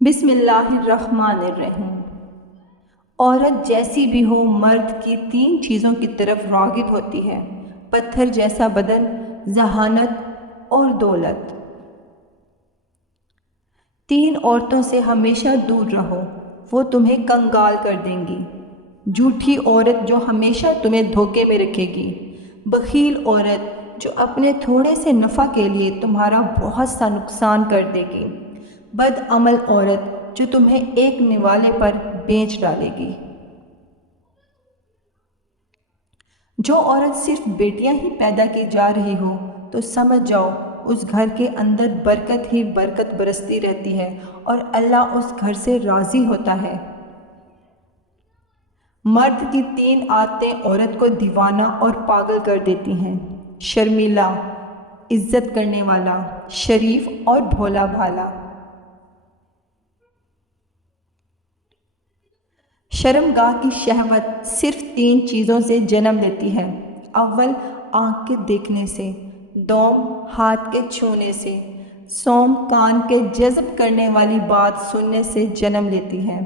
بسم اللہ الرحمن الرحیم۔ عورت جیسی بھی ہو مرد کی 3 چیزوں کی طرف راغب ہوتی ہے: پتھر جیسا بدن، ذہانت اور دولت۔ 3 عورتوں سے ہمیشہ دور رہو، وہ تمہیں کنگال کر دیں گی۔ جھوٹی عورت جو ہمیشہ تمہیں دھوکے میں رکھے گی، بخیل عورت جو اپنے تھوڑے سے نفع کے لیے تمہارا بہت سا نقصان کر دے گی، بدعمل عورت جو تمہیں ایک نوالے پر بیچ ڈالے گی۔ جو عورت صرف بیٹیاں ہی پیدا کی جا رہی ہو تو سمجھ جاؤ اس گھر کے اندر برکت ہی برکت برستی رہتی ہے اور اللہ اس گھر سے راضی ہوتا ہے۔ مرد کی 3 عادتیں عورت کو دیوانہ اور پاگل کر دیتی ہیں: شرمیلا، عزت کرنے والا، شریف اور بھولا بھالا۔ شرمگاہ کی شہوت صرف 3 چیزوں سے جنم لیتی ہے: اول آنکھ کے دیکھنے سے، دوم ہاتھ کے چھونے سے، سوم کان کے جذب کرنے والی بات سننے سے جنم لیتی ہے۔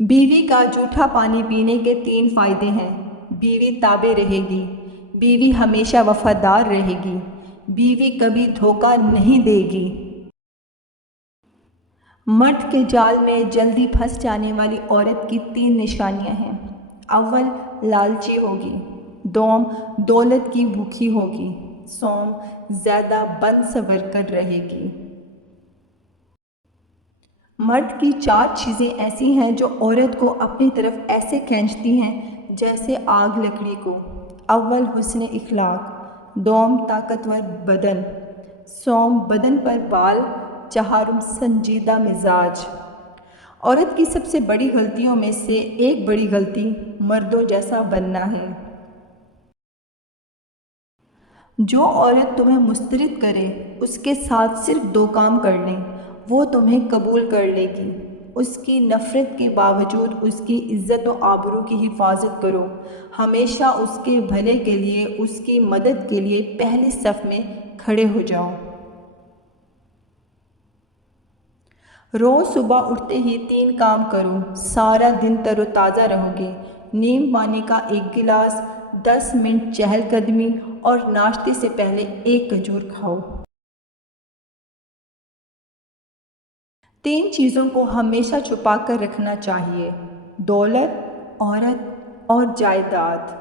بیوی کا جھوٹا پانی پینے کے 3 فائدے ہیں: بیوی تابع رہے گی، بیوی ہمیشہ وفادار رہے گی، بیوی کبھی دھوکہ نہیں دے گی۔ مرد کے جال میں جلدی پھنس جانے والی عورت کی 3 نشانیاں ہیں: اول لالچی ہوگی، دوم دولت کی بھوکی ہوگی، سوم زیادہ بن سنور کر رہے گی۔ مرد کی 4 چیزیں ایسی ہیں جو عورت کو اپنی طرف ایسے کھینچتی ہیں جیسے آگ لکڑی کو: اول حسن اخلاق، دوم طاقتور بدن، سوم بدن پر بال، چہارم سنجیدہ مزاج۔ عورت کی سب سے بڑی غلطیوں میں سے ایک بڑی غلطی مردوں جیسا بننا ہے۔ جو عورت تمہیں مسترد کرے اس کے ساتھ صرف 2 کام کر لیں، وہ تمہیں قبول کر لے گی۔ اس کی نفرت کے باوجود اس کی عزت و آبرو کی حفاظت کرو، ہمیشہ اس کے بھلے کے لیے، اس کی مدد کے لیے پہلی صف میں کھڑے ہو جاؤ۔ روز صبح اٹھتے ہی 3 کام کرو، سارا دن تر و تازہ رہو گے: نیم پانی کا 1 گلاس، 10 منٹ چہل قدمی اور ناشتے سے پہلے 1 کھجور کھاؤ۔ 3 چیزوں کو ہمیشہ چھپا کر رکھنا چاہیے: دولت، عورت اور جائیداد۔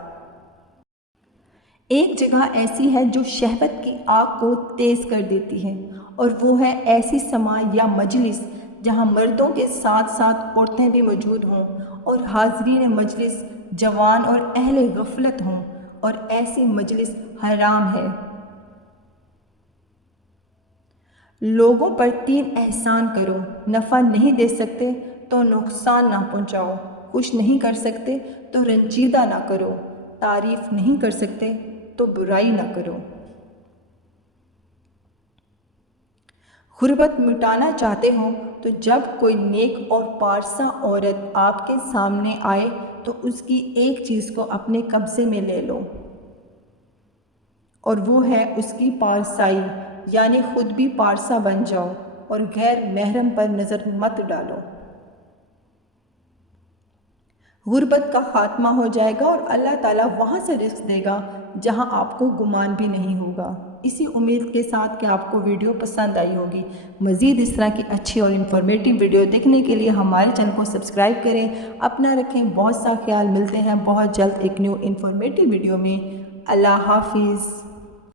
ایک جگہ ایسی ہے جو شہوت کی آگ کو تیز کر دیتی ہے، اور وہ ہے ایسی سماع یا مجلس جہاں مردوں کے ساتھ ساتھ عورتیں بھی موجود ہوں اور حاضرین مجلس جوان اور اہل غفلت ہوں، اور ایسی مجلس حرام ہے۔ لوگوں پر 3 احسان کرو: نفع نہیں دے سکتے تو نقصان نہ پہنچاؤ، خوش نہیں کر سکتے تو رنجیدہ نہ کرو، تعریف نہیں کر سکتے تو برائی نہ کرو۔ غربت مٹانا چاہتے ہو تو جب کوئی نیک اور پارسا عورت آپ کے سامنے آئے تو اس کی ایک چیز کو اپنے قبضے میں لے لو، اور وہ ہے اس کی پارسائی، یعنی خود بھی پارسا بن جاؤ اور غیر محرم پر نظر مت ڈالو۔ غربت کا خاتمہ ہو جائے گا اور اللہ تعالیٰ وہاں سے رزق دے گا جہاں آپ کو گمان بھی نہیں ہوگا۔ اسی امید کے ساتھ کہ آپ کو ویڈیو پسند آئی ہوگی۔ مزید اس طرح کی اچھی اور انفارمیٹیو ویڈیو دیکھنے کے لیے ہمارے چینل کو سبسکرائب کریں۔ اپنا رکھیں بہت سا خیال، ملتے ہیں بہت جلد ایک نیو انفارمیٹیو ویڈیو میں۔ اللہ حافظ۔